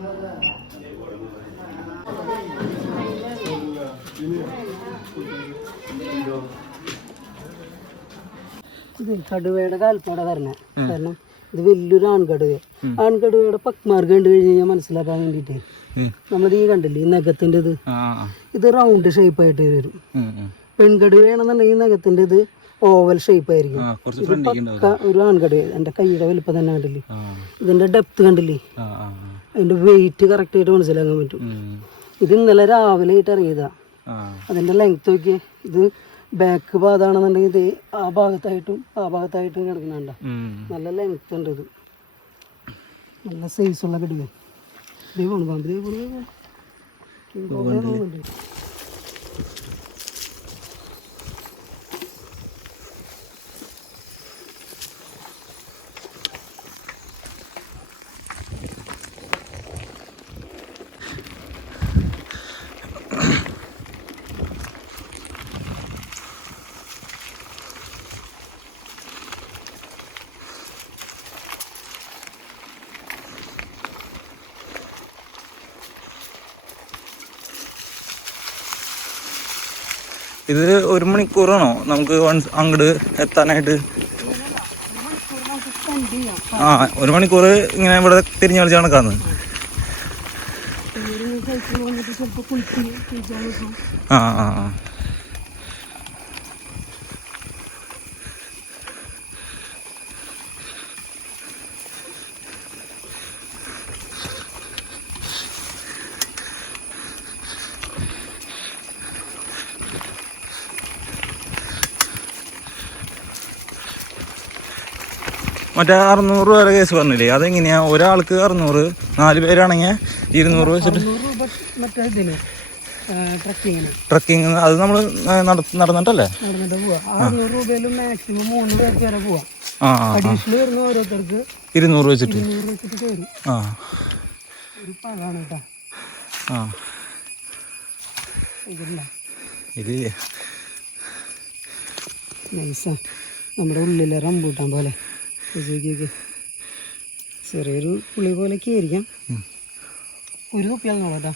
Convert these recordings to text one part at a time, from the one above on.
ഇത് കടുവയുടെ കാൽപ്പാട വരണേ. കാരണം ഇത് വലിയൊരു ആൺകടുവയുടെ പക്മാർക്ക് കണ്ടു കഴിഞ്ഞ് കഴിഞ്ഞാൽ മനസ്സിലാക്കാൻ വേണ്ടിട്ട് നമ്മളത് ഈ കണ്ടില്ലേ ഈ നഖത്തിന്റെ ഇത് റൗണ്ട് ഷേപ്പ് ആയിട്ട് വരും. പെൺകടുവയാണെന്നുണ്ടെങ്കിൽ നഖത്തിന്റെ ഇത് ഓവൽ ഷേപ്പ് ആയിരിക്കും. ഇത് പക്ക ഒരു ആൺകടുവ. എന്റെ കൈയുടെ വലുപ്പം തന്നെ കണ്ടില്ലേ, ഇതിന്റെ ഡെപ്ത് കണ്ടില്ലേ, അതിന്റെ വെയിറ്റ് കറക്റ്റ് ആയിട്ട് മനസ്സിലാക്കാൻ പറ്റും. ഇത് ഇന്നലെ രാവിലെ ആയിട്ട് ഇറങ്ങിയതാ. അതിന്റെ ലെങ്ത് നോക്കി, ഇത് ബാക്ക് ഭാഗത്താണെന്നുണ്ടെങ്കിൽ ഇത് ആ ഭാഗത്തായിട്ടും കിടക്കുന്നുണ്ട. നല്ല ലെങ്ത് ഉണ്ട്. ഇത് നല്ല സൈസുള്ള കടുവ. ദൈവമാണ് പാമ്പ്, ദൈവമാണ്. ഇത് 1 മണിക്കൂറാണോ നമുക്ക് അങ്ങോട്ട് എത്താനായിട്ട്? 1 മണിക്കൂർ ഇങ്ങനെ ഇവിടെ തിരിഞ്ഞു കളിച്ച് നടക്കാന്ന്. മറ്റേ 600 രൂപ കേസ് പറഞ്ഞില്ലേ, അതെങ്ങനെയാ? ഒരാൾക്ക് 600, 4 പേരാണെങ്കിൽ 200 വെച്ചിട്ട് ട്രക്കിങ്. അത് നമ്മൾ നടന്നിട്ടല്ലേ? 600 രൂപയിലും മാക്സിമം 3 പേർക്ക് വരെ പോവാം. 200 വെച്ചിട്ട്. ഇത് നമ്മുടെ ഉള്ളിലെ റംബൂട്ടാൻ പോലെ ചെറിയൊരു പുളി പോലെയൊക്കെ ആയിരിക്കാം. ഒരു കുപ്പിയാൽ നോക്കട്ടാ.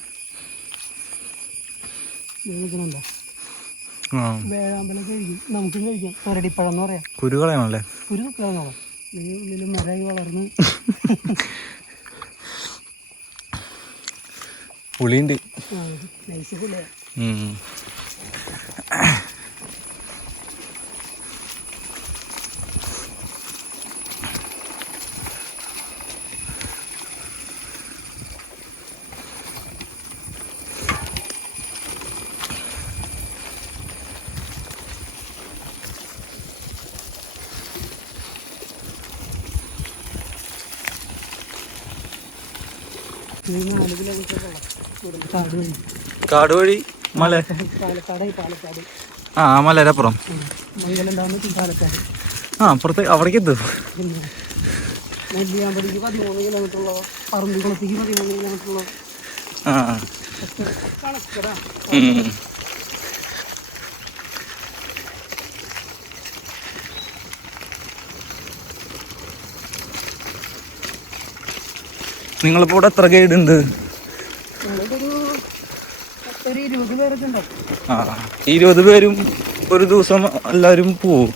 വേഴാമ്പലം കഴിക്കും, നമുക്കും കഴിക്കാം. ഒരടിപ്പഴം എന്ന് പറയാം. കുരു കളയണല്ലേ? കുരു കുപ്പിയാൽ നോക്കാം. ഉള്ളിൽ മരമായി വളർന്ന് പുളിയുണ്ട്. നൈസ് പുളിയാ. കാട് വഴി മല, മലരപ്പുറം. അപ്പുറത്തേക്ക് അവിടേക്ക് എത്തും. നെല്ലിയാമ്പടിക്ക് 13 കിലോമീറ്ററുള്ളോ, പറമ്പിക്കുളത്തേക്ക് 13 കിലോമീറ്ററുള്ളോ. നിങ്ങളിപ്പോൾ ഇവിടെ എത്ര ഗൈഡ് ഉണ്ട്? 20 പേരും ഒരു ദിവസം എല്ലാവരും പോവും.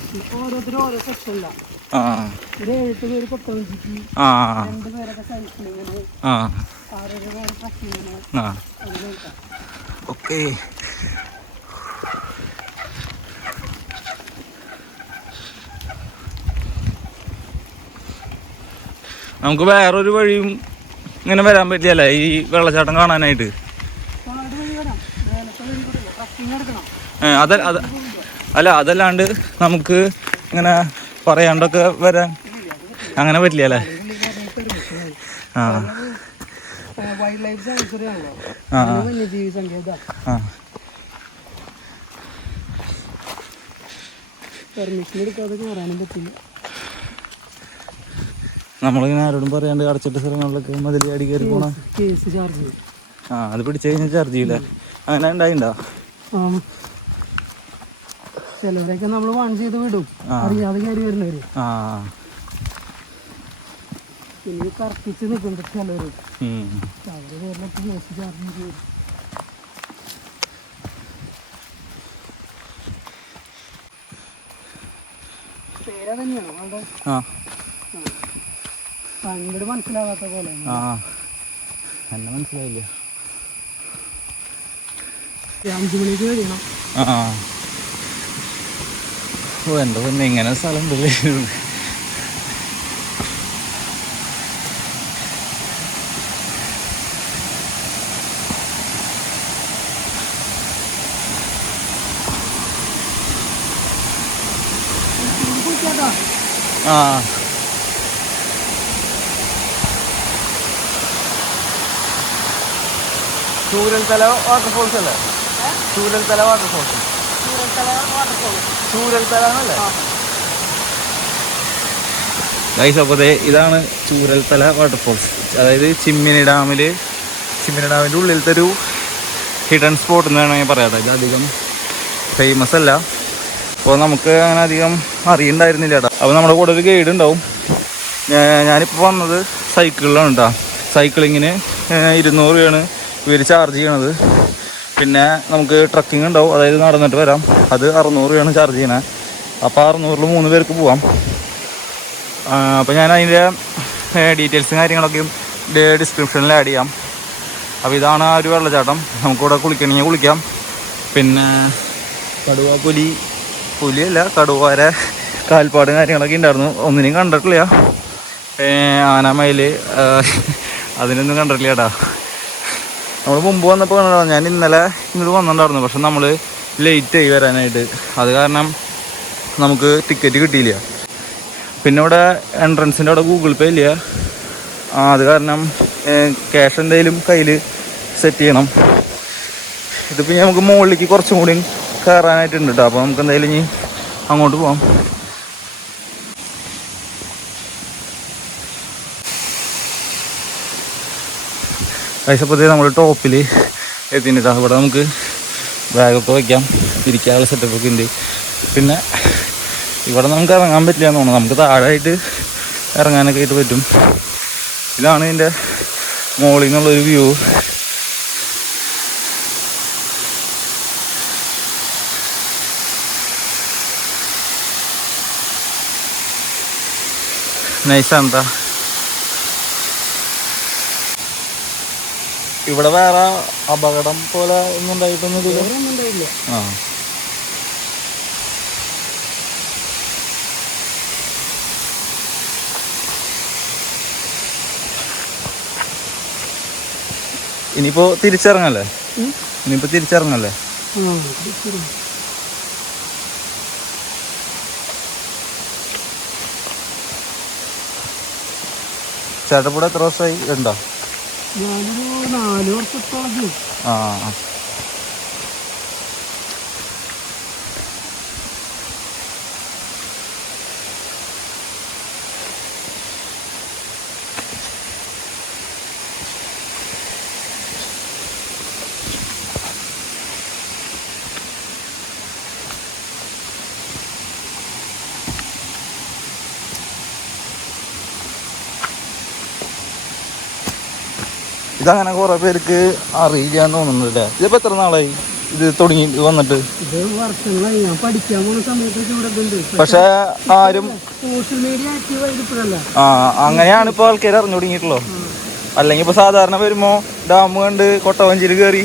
ഓക്കെ. നമുക്ക് വേറൊരു വഴിയും ഇങ്ങനെ വരാൻ പറ്റിയല്ലേ ഈ വെള്ളച്ചാട്ടം കാണാനായിട്ട്? അതല്ലാണ്ട് നമുക്ക് ഇങ്ങനെ പറയാണ്ടൊക്കെ വരാൻ അങ്ങനെ പറ്റില്ലല്ലേ? നമ്മളിങ്ങനെ ആരോടും പറയാണ്ട് അടച്ചിട്ട സ്ഥലങ്ങളിലൊക്കെ മതിലടി കയറി പോണം. അത് പിടിച്ചു കഴിഞ്ഞാൽ ചാർജ് ചെയ്യില്ല. അങ്ങനെ ഉണ്ടായിണ്ടോ? ചിലവരൊക്കെ നമ്മൾ വാൺ ചെയ്ത് വിടും, അറിയാതെ കയറി വരുന്നവര്. പിന്നെ കറപ്പിച്ച് നിൽക്കുന്നുണ്ട് ചിലർ അവര് പേരിലൊക്കെ കേസ് ചാർജ് ചെയ്യും. പേര തന്നെയാണോ അവിടെ അങ്ങോട്ട് മനസ്സിലാവാത്ത പോലെ എന്നെ മനസ്സിലായില്ല. 5 മണിക്ക് കഴിയണം. ഓ എൻ്റെ പിന്നെ ഇങ്ങനെ സ്ഥലം ഉണ്ടല്ലേ. ചൂരൽത്തല വാട്ടർഫോൾസ് അല്ലേ? ചൂരൽത്തല വാട്ടർഫോൾസ്. ചൂരൽത്തല എന്നല്ലേ? ഗൈസ്, അപ്പോൾ ഇതാണ് ചൂരൽത്തല വാട്ടർഫോൾസ്. അതായത് ചിമ്മിനി ഡാമിൻ്റെ ഉള്ളിലത്തെ ഒരു ഹിഡൻ സ്പോട്ട് എന്ന് വേണമെങ്കിൽ പറയാം. ഇത് അധികം ഫേമസ് അല്ല, അപ്പോൾ നമുക്ക് അങ്ങനെ അധികം അറിയണ്ടായിരുന്നില്ല കേട്ടോ. അപ്പോൾ നമ്മുടെ കൂടെ ഒരു ഗൈഡ് ഉണ്ടാവും. ഞാനിപ്പോൾ വന്നത് സൈക്കിളിലാണ് കേട്ടോ. സൈക്ലിങ്ങിന് 200 രൂപയാണ് ഇവർ ചാർജ് ചെയ്യണത്. പിന്നെ നമുക്ക് ട്രക്കിംഗ് ഉണ്ടാവും, അതായത് നടന്നിട്ട് വരാം, അത് 600 രൂപയാണ് ചാർജ് ചെയ്യണത്. അപ്പോൾ 600-ൽ 3 പേർക്ക് പോവാം. അപ്പോൾ ഞാൻ അതിൻ്റെ ഡീറ്റെയിൽസും കാര്യങ്ങളൊക്കെയും ഡിസ്ക്രിപ്ഷനിൽ ആഡ് ചെയ്യാം. അപ്പോൾ ഇതാണ് ആ ഒരു വെള്ളച്ചാട്ടം. നമുക്കിവിടെ കുളിക്കണമെങ്കിൽ കുളിക്കാം. പിന്നെ കടുവ, പുലിയല്ല, കടുവരെ കാൽപ്പാടും കാര്യങ്ങളൊക്കെ ഉണ്ടായിരുന്നു. ഒന്നിനും കണ്ടിട്ടില്ല. ആന, മയിൽ, അതിനൊന്നും കണ്ടിട്ടില്ല കേട്ടോ. നമ്മൾ മുമ്പ് വന്നപ്പോൾ കണ്ടതാണ്. ഞാൻ ഇന്നലെ ഇങ്ങോട്ട് വന്നിട്ടുണ്ടായിരുന്നു, പക്ഷെ നമ്മൾ ലേറ്റായി വരാനായിട്ട്. അത് കാരണം നമുക്ക് ടിക്കറ്റ് കിട്ടിയില്ല. പിന്നെ ഇവിടെ എൻട്രൻസിൻ്റെ അവിടെ ഗൂഗിൾ പേ ഇല്ല. അത് കാരണം ക്യാഷ് എന്തെങ്കിലും കയ്യിൽ സെറ്റ് ചെയ്യണം. ഇതിപ്പോൾ നമുക്ക് മുകളിലേക്ക് കുറച്ചും കൂടി കയറാനായിട്ടുണ്ട് കേട്ടോ. അപ്പോൾ നമുക്ക് എന്തായാലും ഇനി അങ്ങോട്ട് പോവാം. കഴിച്ചപ്പോഴത്തേ നമ്മൾ ടോപ്പിൽ എത്തിയിട്ടാ. ഇവിടെ നമുക്ക് ബാഗൊക്കെ വയ്ക്കാം, ഇരിക്കാനുള്ള സെറ്റപ്പൊക്കെ ഉണ്ട്. പിന്നെ ഇവിടെ നമുക്ക് ഇറങ്ങാൻ പറ്റില്ല എന്ന് തോന്നുന്നു. നമുക്ക് താഴായിട്ട് ഇറങ്ങാനൊക്കെ ആയിട്ട് പറ്റും. ഇതാണ് ഇതിൻ്റെ മുകളിൽ നിന്നുള്ളൊരു വ്യൂ. നൈസാണ് കേട്ടോ. ഇവിടെ വേറെ അപകടം പോലെ ഒന്നും ഉണ്ടായിട്ടൊന്നുമില്ല. ഇനിയിപ്പോ തിരിച്ചിറങ്ങല്ലേ? ചേട്ടപ്പൂടെ എത്ര വർഷമായി ഉണ്ടോ? ഞാനൊരു 4 വർഷത്തോളം. ഇതങ്ങനെ കുറെ പേർക്ക് അറിയില്ലാന്ന് തോന്നുന്നില്ലേ? ഇതിപ്പോ എത്ര നാളായി ഇത് തുടങ്ങി വന്നിട്ട്? ഇത് വർഷങ്ങളായി. ഞാൻ പഠിക്കാൻ പോകുന്ന സമയത്തൊക്കെ ഇവിടെ ഉണ്ട്. പക്ഷെ ആരും സോഷ്യൽ മീഡിയ ആക്റ്റീവ് ആയിട്ടില്ല. അങ്ങനെയാണ് ഇപ്പൊ ആൾക്കാർ അറിഞ്ഞു തുടങ്ങിയിട്ടുള്ളൂ. അല്ലെങ്കിൽ ഇപ്പൊ സാധാരണ വരുമ്പോ ഡാം കണ്ട് കൊട്ടവഞ്ചിയിൽ കയറി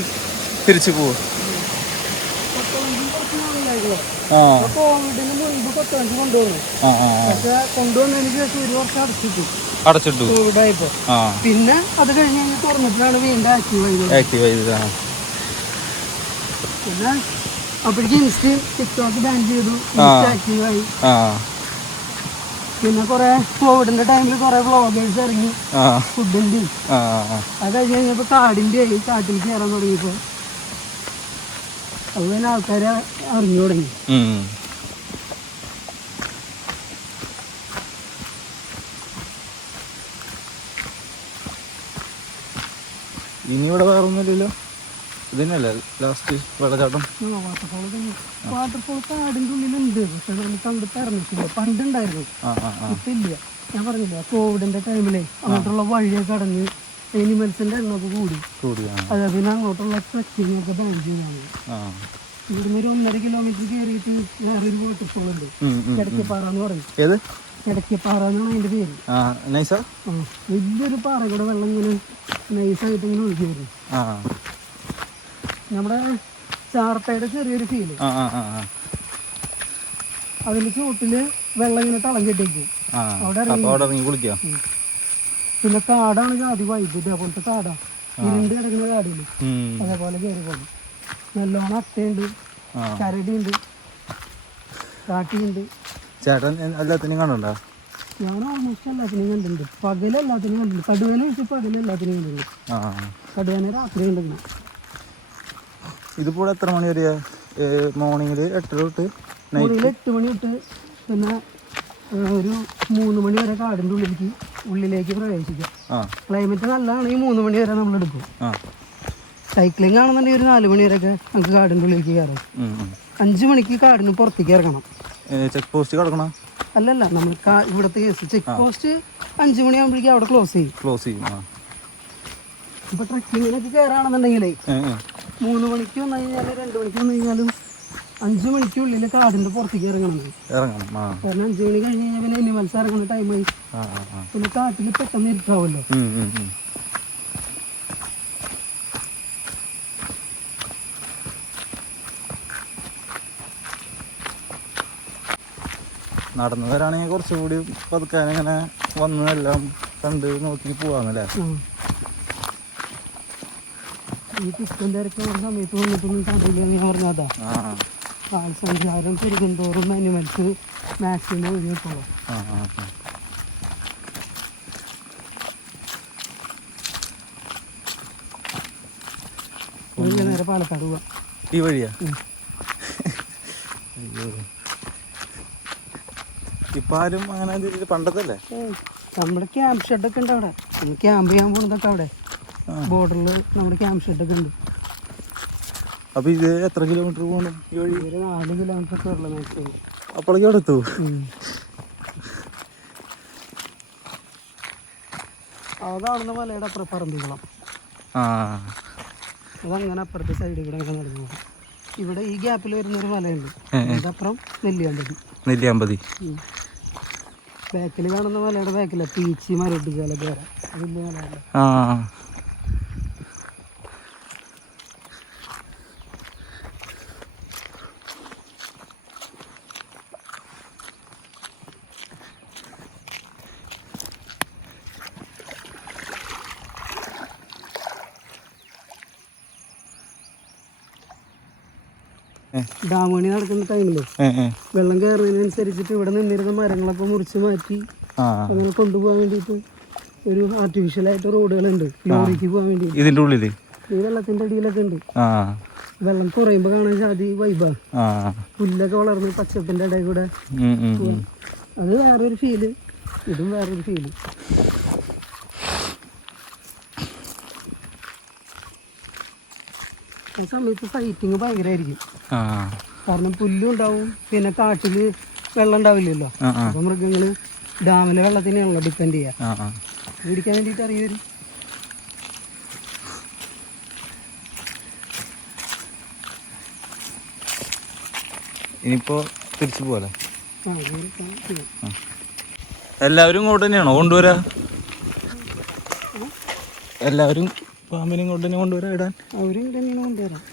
തിരിച്ചു പോവും. കോവിഡിന് മുൻപ് കൊട്ടവഞ്ചി കൊണ്ടുവന്നു. പക്ഷെ കൊണ്ടുവന്നതിന് ശേഷം 1 വർഷം അടച്ചിട്ടു കോവിഡായപ്പോ. പിന്നെ അത് കഴിഞ്ഞ് തുറന്നിട്ടാണ് വീണ്ടും ആക്റ്റീവ് ആയത്. പിന്നെ അപ്പോഴേക്ക് ഇൻസ്റ്റയും ടിക്ടോക്ക് ബാൻ ചെയ്തു, ആക്റ്റീവായി. പിന്നെ കുറെ കോവിഡിന്റെ ടൈമിൽ കുറെ വ്ളോഗേഴ്സ് ഇറങ്ങി ഫുഡിന്റെയും. അത് കഴിഞ്ഞ് കഴിഞ്ഞപ്പോ കാട്ടിലേക്ക് കയറാൻ തുടങ്ങിയപ്പോ അത് തന്നെ ആൾക്കാരെ അറിഞ്ഞു തുടങ്ങി. ഇനി ഇവിടെ വേറെ ഒന്നുമില്ലല്ലോ? ഇതിനല്ലേ ലാസ്റ്റ് വെള്ളച്ചാട്ടം? വാട്ടർഫോൾ കാടിന്റെ ഉള്ളിലുണ്ട്, പക്ഷെ നമുക്ക് അങ്ങോട്ട് ഇറങ്ങിയിട്ടില്ല. പണ്ടുണ്ടായിരുന്നു, ഇപ്പൊ ഇല്ല. ഞാൻ പറഞ്ഞില്ല കോവിഡിന്റെ ടൈമിലെ അങ്ങോട്ടുള്ള വഴിയൊക്കെ അടഞ്ഞ് എനിമൽസിന്റെ എണ്ണമൊക്കെ കൂടി അതെ പിന്നെ അങ്ങോട്ടുള്ള ട്രക്കിംഗ് ഒക്കെ ബാൻ ചെയ്യുന്നതാണ്. ഇവിടുന്ന് ഒരു 1.5 കിലോമീറ്റർ കയറിയിട്ട് വേറൊരു വാട്ടർഫോൾ ഉണ്ട്, കിടക്കപ്പാറ എന്ന് പറയും. കിടക്കപ്പാറ എന്നാണ് അതിന്റെ പേര്. വലിയൊരു പാറ കൂടെ വെള്ളം ഇങ്ങനെ നൈസായിട്ട് ഇങ്ങനെ ഒഴുകി വരും. നമ്മുടെ ചാർട്ടയുടെ ചെറിയൊരു ഫീല്. അതിന്റെ ചുവട്ടില് വെള്ളം ഇങ്ങനെ തളം കെട്ടിക്കും. അവിടെ കുളിക്കാം. പിന്നെ കാടാണ് ജാതി വൈബ്, ഇതേപോലത്തെ കാടാ, ഇരുണ്ട് കിടക്കുന്ന കാടില് അതേപോലെ കയറി പോകും. നല്ലോണം അട്ടയുണ്ട്, കരടിയുണ്ട്, കാട്ടിയുണ്ട്. ചേട്ടൻ എല്ലാത്തിനും കണ്ടോ? ഞാൻ ഓൾമോസ്റ്റ് എല്ലാത്തിനും കണ്ടിട്ടുണ്ട്. പകലെല്ലാത്തിനും കണ്ടിട്ടുണ്ട്. കടുവേനെ വെച്ച് പകലെല്ലാത്തിനും കണ്ടിട്ടുണ്ട്. കടുവേനെ രാത്രി കണ്ടിട്ടുണ്ട്. ഇതിപ്പോൾ എത്ര മണി വരെയാ? മോർണിംഗിൽ 8 തൊട്ട് 8 മണി തൊട്ട് പിന്നെ ഒരു 3 മണി വരെ കാടിൻ്റെ ഉള്ളിലേക്ക് പ്രവേശിക്കാം. ക്ലൈമറ്റ് നല്ലതാണെങ്കിൽ 3 മണി വരെ നമ്മൾ എടുക്കും. സൈക്ലിംഗ് ആണെന്നുണ്ടെങ്കിൽ ഒരു 4 മണി വരെയൊക്കെ നമുക്ക് കാടിൻ്റെ ഉള്ളിലേക്ക് കയറാം. 5 മണിക്ക് കാടിന് പുറത്തേക്ക് ഇറങ്ങണം. ചെക്ക് പോസ്റ്റ് കിടക്കണം? അല്ലല്ല, നമ്മൾ ഇവിടുത്തെ ചെക്ക് പോസ്റ്റ് 5 മണിയാകുമ്പോഴേക്കും അവിടെ ക്ലോസ് ചെയ്യും. ഇപ്പൊ ട്രക്കിങ്ങിനൊക്കെ കയറാണെന്നുണ്ടെങ്കിലേ 3 മണിക്ക് വന്നു കഴിഞ്ഞാൽ 2 മണിക്ക് വന്നു കഴിഞ്ഞാലും 5 മണിക്കുള്ളിൽ കാടിന്റെ പുറത്തേക്ക് ഇറങ്ങണം. കാരണം 5 മണി കഴിഞ്ഞ് കഴിഞ്ഞാൽ പിന്നെ എനിമൽസ് ഇറങ്ങുന്ന ടൈമായി. പിന്നെ കാട്ടിൽ പെട്ടെന്ന് ഇരുട്ടാവല്ലോ. നടന്നു വരാണെങ്കിൽ കുറച്ചുകൂടി പതുക്കാൻ ഇങ്ങനെ വന്ന് എല്ലാം കണ്ട് നോക്കി പോവാന്നല്ലേ? ഈ തിക്കും തിരക്കുള്ള സമയത്ത് വന്നിട്ടൊന്നും കണ്ടില്ല. ഞാൻ പറഞ്ഞതാ, ആൾസഞ്ചാരം പെരുകുന്തോറും അനിമൽസ് മാക്സിമം ഒഴിഞ്ഞു പോവാം. നേരെ പാലക്കാട് പോവാം. ഈ വഴിയാ? ഇപ്പം ആരും അങ്ങനെ പണ്ടത്തല്ലേ? നമ്മുടെ ക്യാമ്പ് ഷെഡൊക്കെ ഉണ്ട് അവിടെ. നമ്മൾ ക്യാമ്പ് ചെയ്യാൻ പോകുന്നതൊക്കെ അവിടെ ബോർഡറിൽ നമ്മുടെ ക്യാമ്പ് ഷെഡൊക്കെ ഉണ്ട്. അപ്പൊ ഇത് എത്ര കിലോമീറ്റർ പോകണം ഈ വഴി? ഒരു 4 കിലോമീറ്റർ ഒക്കെ ഉള്ള മാക്സിമം. അപ്പോഴേക്കും അവിടെ എത്തുമോ? അതാണെന്ന മലയുടെ അപ്പുറം പറമ്പിക്കുളം. അതങ്ങനെ അപ്പുറത്തെ സൈഡിൽ കൂടെ അങ്ങനെ നടന്നു പോകും. ഇവിടെ ഈ ഗ്യാപ്പിൽ വരുന്നൊരു മലയുണ്ട്, അതപ്പുറം നെല്ലിയാമ്പതി. ബാക്കിൽ കാണുന്ന മലയുടെ ബാക്കില പീച്ചി മരട്ടിക്കാലൊക്കെ വരാം. അതില്ല മലയല്ല. ഡാം പണി നടക്കുന്ന ടൈമില് വെള്ളം കയറുന്നതിനനുസരിച്ചിട്ട് ഇവിടെ നിന്നിരുന്ന മരങ്ങളൊക്കെ മുറിച്ച് മാറ്റി അങ്ങനെ കൊണ്ടുപോകാൻ വേണ്ടിയിട്ട് ഒരു ആർട്ടിഫിഷ്യലായിട്ട് റോഡുകളുണ്ട് ലോറിക്ക് പോകാൻ വേണ്ടി. ഇതിന്റെ ഉള്ളിൽ ഈ വെള്ളത്തിന്റെ അടിയിലൊക്കെ ഉണ്ട്. വെള്ളം കുറയുമ്പോ കാണാൻ സാധി വൈബാ. പുല്ലൊക്കെ വളർന്ന് പച്ചപ്പിന്റെ ഇടയിൽ കൂടെ അത് വേറൊരു ഫീല്, ഇതും വേറൊരു ഫീല്. ആ സമയത്ത് ഫൈറ്റിങ് ഭയങ്കരമായിരിക്കും. കാരണം പുല്ലും ഉണ്ടാവും, പിന്നെ കാട്ടില് വെള്ളം ഉണ്ടാവില്ലല്ലോ. അപ്പൊ മൃഗങ്ങള് ഡാമിലെ വെള്ളത്തിനെയാണല്ലോ ഡിപ്പെൻഡ് ചെയ്യാ. കുടിക്കാൻ വേണ്ടിട്ട് അറിയാം. ഇനിയിപ്പോ തിരിച്ചു പോലെ എല്ലാവരും ഇങ്ങോട്ട് തന്നെയാണോ കൊണ്ടുവരാ? എല്ലാവരും പാമ്പിനെ ഇങ്ങോട്ട് തന്നെ കൊണ്ടുവരാ ഇടാൻ? അവരും ഇങ്ങോട്ട് തന്നെയാണ് കൊണ്ടുവരാം.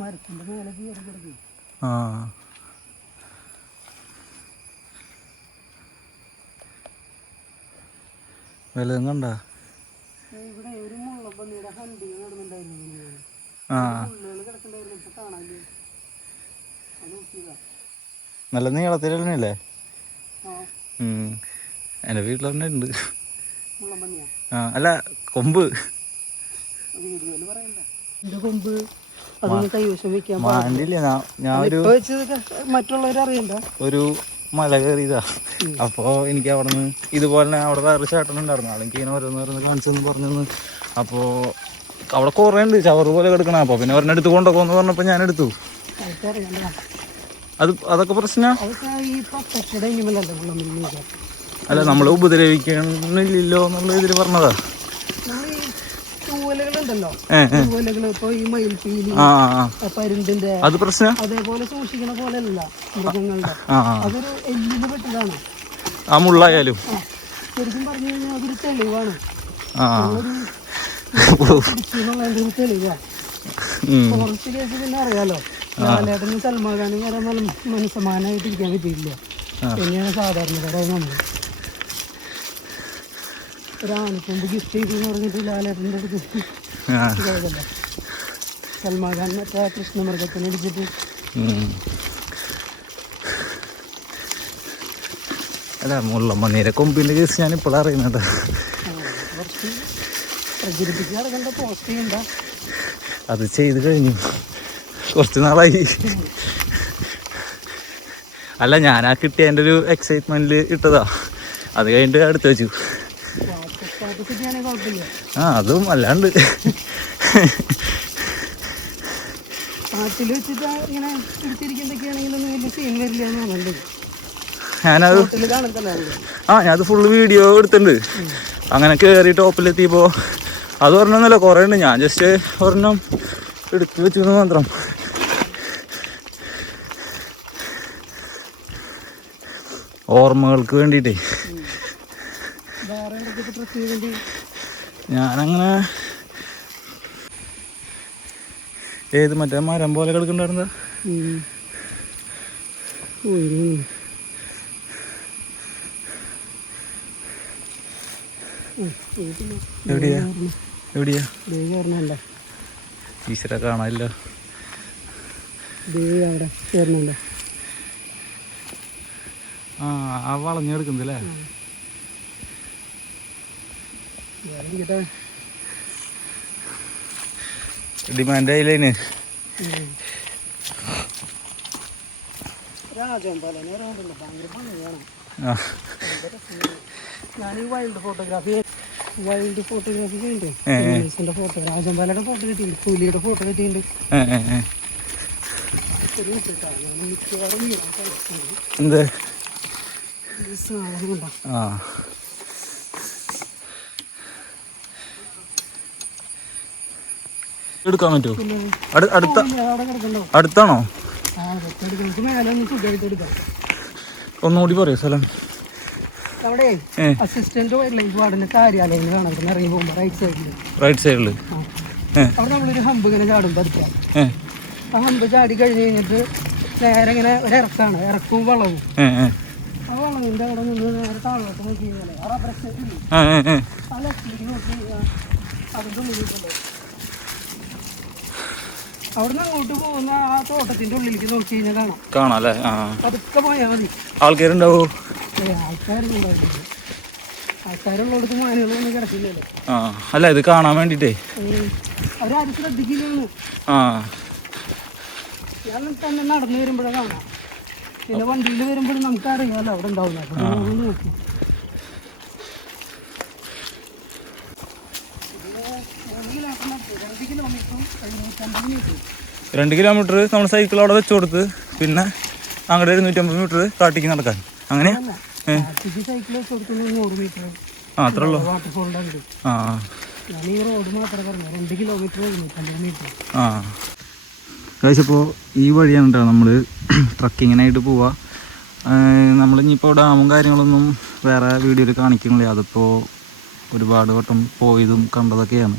മരത്തിന്റെ മേലെ കയറി കിടക്കും. വല്ലതും കണ്ട? ഇവിടെ ഒരു മുള്ളപ്പന്നിയുടെ ഹണ്ടിങ് നടന്നുണ്ടായിരുന്നു. കിടക്കണ്ടായിരുന്നു, ഇപ്പൊ കാണാല്ലേ. നല്ല നീളത്തിൽ തന്നെയല്ലേ? എൻ്റെ വീട്ടിൽ തന്നെ ഉണ്ട്. അല്ല കൊമ്പ് കൊമ്പ് അതൊന്നും കൈവശം വെക്കാൻ മാണ്ടില്ല. ഞാൻ ഒരു മറ്റുള്ളവർ അറിയണ്ട ഒരു മല കയറിയതാ. അപ്പോൾ എനിക്ക് അവിടെ നിന്ന് ഇതുപോലെ അവിടെ വേറെ ചേട്ടനുണ്ടായിരുന്നു. അല്ലെങ്കിൽ ഇങ്ങനെ ഓരോന്ന് കാണിച്ചെന്ന് പറഞ്ഞെന്ന്. അപ്പോൾ അവിടെ കുറേ ഉണ്ട് ചവറ് പോലെ കിടക്കണം. അപ്പോൾ പിന്നെ ഒരെണ്ണം കൊണ്ടുപോകുമെന്ന് പറഞ്ഞപ്പോൾ ഞാൻ എടുത്തു. അതൊക്കെ പ്രശ്നമാണ്. അല്ല നമ്മൾ ഉപദ്രവിക്കണില്ലല്ലോ എന്നുള്ള ഇതിൽ പറഞ്ഞതാ. അത് പ്രശ്നം അതേപോലെ സൂക്ഷിക്കുന്ന പോലെയല്ല മൃഗങ്ങളുടെ. അതൊരു എല്ലിന് പെട്ടതാണ്. ആ മുള്ളായാലും ശരിക്കും പറഞ്ഞു കഴിഞ്ഞാൽ അതൊരു തെളിവാണ്. തെളിവാ. ഫോറസ്റ്റ് കേസ് പിന്നെ അറിയാലോ, ലാലേട്ടനും സൽമാൻ ഖാനും വരെ മനസ്സമാനായിട്ട് ഇരിക്കാൻ പറ്റിയില്ല. തന്നെയാണ് സാധാരണക്കാരായ നമ്മൾ. ഒരാണിക്കൊമ്പ് ഗിഫ്റ്റ് ചെയ്തെന്ന് പറഞ്ഞിട്ട് ലാലേട്ടൻ്റെ അടുത്ത് ഇതായതല്ല. സൽമാൻ ഖാൻ മറ്റേ കൃഷ്ണമൃഗത്തിന് അടിച്ചിട്ട്. അല്ല മുള്ളമ്മണ്ണീരെ കൊമ്പിൻ്റെ കേസ് ഞാൻ ഇപ്പോഴാണ് അറിയുന്നത്. കുറച്ച് പ്രചരിപ്പിച്ച് നടക്കേണ്ട പോസ്റ്റ് ചെയ്യണ്ട. അത് ചെയ്ത് കഴിഞ്ഞു, കുറച്ച് നാളായി. അല്ല ഞാൻ ആ കിട്ടിയ എൻ്റെ ഒരു എക്സൈറ്റ്മെൻറ്റിൽ ഇട്ടതാ. അത് കഴിഞ്ഞിട്ട് അടുത്ത് വെച്ചു. അതും അല്ലാണ്ട് നാട്ടിൽ വെച്ചിട്ട് ഇങ്ങനെ എടുത്തിരിക്കുന്നതൊക്കെയാണെങ്കിലൊന്നും വലിയ സീൻ വരില്ല എന്നുള്ളത്. ഞാനത് ഞാനത് ഫുള്ള് വീഡിയോ എടുത്തിട്ടുണ്ട്. അങ്ങനെ കയറി ടോപ്പിലെത്തിയപ്പോൾ അത് ഒരെണ്ണമൊന്നുമല്ല, കുറേ ഉണ്ട്. ഞാൻ ജസ്റ്റ് ഒരെണ്ണം എടുത്ത് വെച്ചു മാത്രം. ഓർമ്മകൾക്ക് വേണ്ടിയിട്ടേ ഞാനങ്ങനെ ഏത് മറ്റേ മരം പോലെ കിടക്കണ്ടായിരുന്ന എവിടെയാ ടീച്ചറെ കാണാനില്ല. ആ വളഞ്ഞെടുക്കുന്നല്ലേ. ഡിമാൻഡ് ആയില്ലേന്. ഞാൻ ഈ വൈൽഡ് ഫോട്ടോഗ്രാഫി കഴിഞ്ഞിട്ട് ഫോട്ടോ, രാജംപാലയുടെ ഫോട്ടോ കിട്ടിയിട്ടുണ്ട്, പുലിയുടെ ഫോട്ടോ കിട്ടിയിട്ടുണ്ട്. എന്ത് എടുക്കാൻ പറ്റുമോ? അടുത്താണോ? ഒന്നുകൂടി പറയോ സ്ഥലം? അവിടെ അസിസ്റ്റന്റ് വൈൽഡ് ലൈഫ് വാർഡിന്റെ കാര്യാലയം കാണാൻ ഇറങ്ങി പോകുമ്പോൾ റൈറ്റ് സൈഡിൽ അവിടെ നമ്മളൊരു ഹമ്പ് ഇങ്ങനെ ചാടും പതുക്കെ. ആ ഹമ്പ് ചാടി കഴിഞ്ഞ് കഴിഞ്ഞിട്ട് നേരെ ഇങ്ങനെ ഒരു ഇറക്കാണ്, ഇറക്കവും വളവും. ആ വളവിന്റെ അവിടെ നിന്ന് നേരെ താഴോട്ട് നോക്കി കഴിഞ്ഞാൽ ആ റബ്ബർ എസ്റ്റേറ്റ് ആ ലെഫ്റ്റിലേക്ക് നോക്കി അതിൻ്റെ ഉള്ളിലേക്കുണ്ട്. അവിടെ നിന്ന് അങ്ങോട്ട് പോകുന്ന ആ തോട്ടത്തിന്റെ ഉള്ളിലേക്ക് നോക്കി കഴിഞ്ഞാൽ കാണാം അല്ലേ? പതുക്കെ പോയാൽ മതി. ആൾക്കാരുണ്ടാവോ? ആൾക്കാരുള്ളടത്ത് മാനുകളൊന്നും കിടക്കില്ലല്ലോ. അല്ല ഇത് കാണാൻ വേണ്ടിട്ടേ അവരാരും ശ്രദ്ധിക്കില്ലല്ലോ. ഞാൻ തന്നെ നടന്നു വരുമ്പോഴേ കാണാം. പിന്നെ വണ്ടിയിൽ വരുമ്പോഴും നമുക്ക് അറിയാമല്ലോ അവിടെ ഉണ്ടാവില്ല. നോക്കി 2 കിലോമീറ്റർ നമ്മൾ സൈക്കിൾ അവിടെ വെച്ച് കൊടുത്ത് പിന്നെ അങ്ങോട്ട് 250 മീറ്റർ കാട്ടിക്ക് നടക്കാൻ. അങ്ങനെ അത്രേ ഉള്ളൂ. കഴിച്ചപ്പോൾ ഈ വഴിയാണ് കേട്ടോ നമ്മൾ ട്രക്കിങ്ങിനായിട്ട് പോവുക. നമ്മളിനിപ്പോൾ ഡാമും കാര്യങ്ങളൊന്നും വേറെ വീഡിയോയിൽ കാണിക്കണില്ല. അതിപ്പോൾ ഒരുപാട് വട്ടം പോയതും കണ്ടതൊക്കെയാണ്.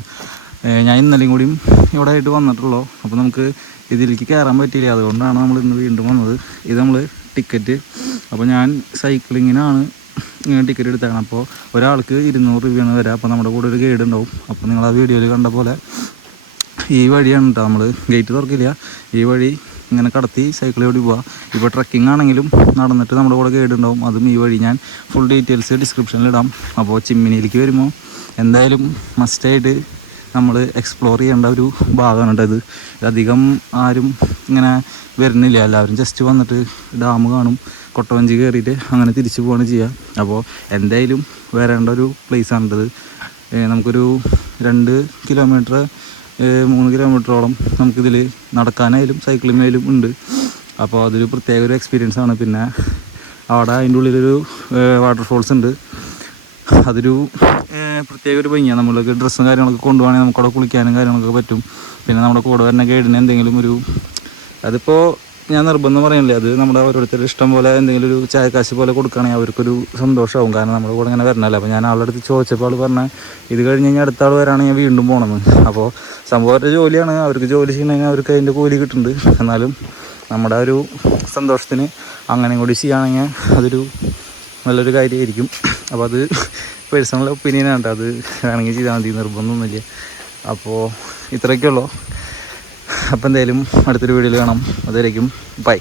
ഞാൻ ഇന്നലെയും കൂടിയും ഇവിടെ ആയിട്ട് വന്നിട്ടുള്ളൂ. അപ്പോൾ നമുക്ക് ഇതിലേക്ക് കയറാൻ പറ്റിയില്ല, അതുകൊണ്ടാണ് നമ്മൾ ഇന്ന് വീണ്ടും വന്നത്. ഇത് നമ്മൾ ടിക്കറ്റ്, അപ്പോൾ ഞാൻ സൈക്ലിങ്ങിനാണ് ടിക്കറ്റ് എടുത്തേക്കണം. അപ്പോൾ ഒരാൾക്ക് 200 രൂപയാണ് വരിക. അപ്പോൾ നമ്മുടെ കൂടെ ഒരു ഗൈഡ് ഉണ്ടാവും. അപ്പോൾ നിങ്ങൾ ആ വീഡിയോയിൽ കണ്ട പോലെ ഈ വഴിയാണ് കേട്ടോ, നമ്മൾ ഗേറ്റ് തുറക്കില്ല, ഈ വഴി ഇങ്ങനെ കടത്തി സൈക്കിളിൽ ഓടി പോവുക. ഇപ്പോൾ ട്രക്കിംഗ് ആണെങ്കിലും നടന്നിട്ട് നമ്മുടെ കൂടെ ഗൈഡ് ഉണ്ടാവും, അതും ഈ വഴി. ഞാൻ ഫുൾ ഡീറ്റെയിൽസ് ഡിസ്ക്രിപ്ഷനിൽ ഇടാം. അപ്പോൾ ചിമ്മിനിയിലേക്ക് വരുമ്പോൾ എന്തായാലും മസ്റ്റായിട്ട് നമ്മൾ എക്സ്പ്ലോർ ചെയ്യേണ്ട ഒരു ഭാഗമാണ് കേട്ടോ ഇത്. അധികം ആരും ഇങ്ങനെ വരുന്നില്ല, എല്ലാവരും ജസ്റ്റ് വന്നിട്ട് ഡാം കാണും, കൊട്ടവഞ്ചി കയറിയിട്ട് അങ്ങനെ തിരിച്ചു പോവുകയാണ് ചെയ്യുക. അപ്പോൾ എന്തായാലും വരേണ്ട ഒരു പ്ലേസാണിത്. നമുക്കൊരു 2 കിലോമീറ്റർ 3 കിലോമീറ്ററോളം നമുക്കിതിൽ നടക്കാനായാലും സൈക്ലിങ്ങിനായാലും ഉണ്ട്. അപ്പോൾ അതൊരു പ്രത്യേക ഒരു എക്സ്പീരിയൻസ് ആണ്. പിന്നെ അവിടെ അതിൻ്റെ ഉള്ളിലൊരു വാട്ടർഫോൾസ് ഉണ്ട്, അതൊരു പ്രത്യേക ഒരു ഭംഗിയാണ്. നമ്മൾക്ക് ഡ്രസ്സും കാര്യങ്ങളൊക്കെ കൊണ്ടുപോകണമെങ്കിൽ നമുക്കവിടെ കുളിക്കാനും കാര്യങ്ങളൊക്കെ പറ്റും. പിന്നെ നമ്മുടെ കൂടെ വരുന്ന ഗൈഡിന് എന്തെങ്കിലും ഒരു, അതിപ്പോൾ ഞാൻ നിർബന്ധം പറയുന്നില്ല, അത് നമ്മുടെ ഓരോരുത്തരുടെ ഇഷ്ടം പോലെ എന്തെങ്കിലും ഒരു ചായക്കാശ് പോലെ കൊടുക്കുകയാണെങ്കിൽ അവർക്കൊരു സന്തോഷമാവും. കാരണം നമ്മുടെ കൂടെ ഇങ്ങനെ വരണമല്ലോ. അപ്പോൾ ഞാൻ ആളുടെ അടുത്ത് ചോദിച്ചപ്പോൾ ആൾ പറഞ്ഞാൽ ഇത് കഴിഞ്ഞ് കഴിഞ്ഞാൽ അടുത്ത ആൾ വരാണെങ്കിൽ വീണ്ടും പോകണമെന്ന്. അപ്പോൾ സംഭവത്തെ ജോലിയാണ്, അവർക്ക് ജോലി ചെയ്യണമെങ്കിൽ അവർക്ക് അതിൻ്റെ കൂലി കിട്ടുന്നുണ്ട്. എന്നാലും നമ്മുടെ ഒരു സന്തോഷത്തിന് അങ്ങനെ കൂടി ചെയ്യുകയാണെങ്കിൽ അതൊരു നല്ലൊരു കാര്യമായിരിക്കും. അപ്പോൾ അത് പേഴ്സണൽ ഒപ്പീനിയനാണ് കേട്ടോ, അത് വേണമെങ്കിൽ ചെയ്താൽ മതി, നിർബന്ധമൊന്നുമില്ല. അപ്പോൾ ഇത്രയൊക്കെയുള്ളൂ. അപ്പോൾ എന്തായാലും അടുത്തൊരു വീഡിയോയിൽ കാണാം. അതുവരേക്കും ബൈ.